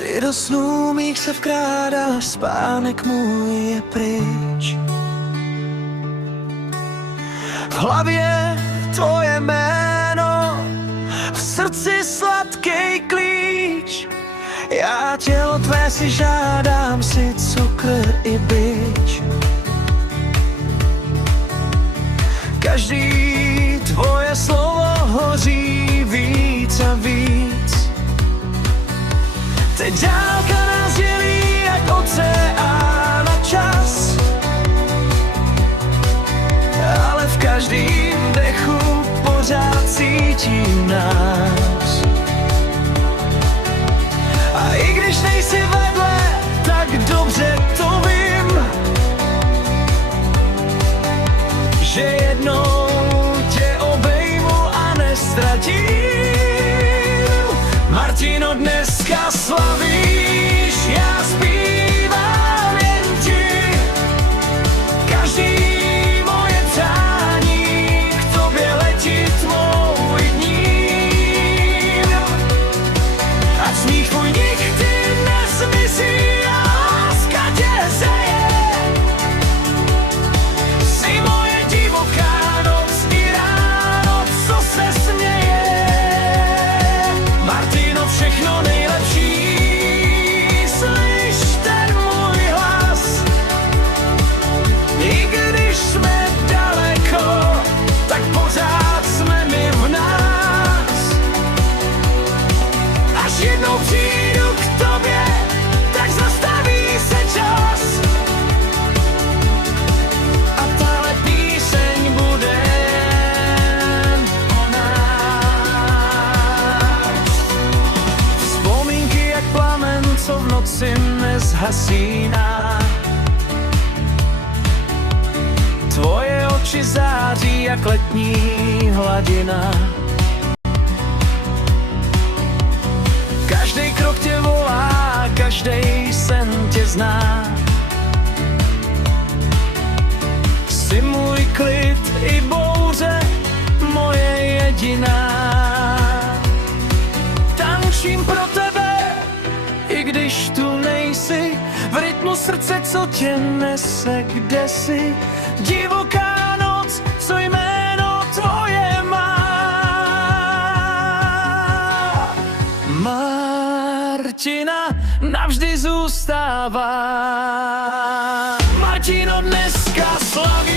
Ty do snů mých se vkrádáš, spánek můj je pryč. V hlavě tvoje jméno, v srdci sladký klíč. Já tělo tvé si žádám, si cukr i bič. Každý tvoje slovo hoří víc a víc. Teď dálka nás dělí jak oceán a čas, ale v každým dechu pořád cítím nás. A i když nejsi vedle, tak dobře to vím, že jednou tě obejmu a nestratím. Martino, dneska slavíš, já zpívám jen ti. Každý moje přání k tobě letit mou dním. Ať smích tvůj nikdy nezmizí a láska tě zeje. Jsi moje divoká noc i ráno, co se směje. Martino, všechno nejlepší, slyš ten můj hlas. I když jsme daleko, tak pořád jsme my v nás. Až jednou přijdu k tobě, tak zastaví se čas. A tahle píseň bude o nás. Vzpomínky jak plamen, co v noci nezhasíná. Tvoje oči září jak letní hladina. Každý krok tě volá, každý sen tě zná. Jsi můj klid i bouře, moje jediná. Tančím pro tebe, i když tu nejsi, v rytmu srdce, co tě nese, kde jsi. Divoká noc, co jméno tvoje má. Martina navždy zůstává. Martino, dneska slaví.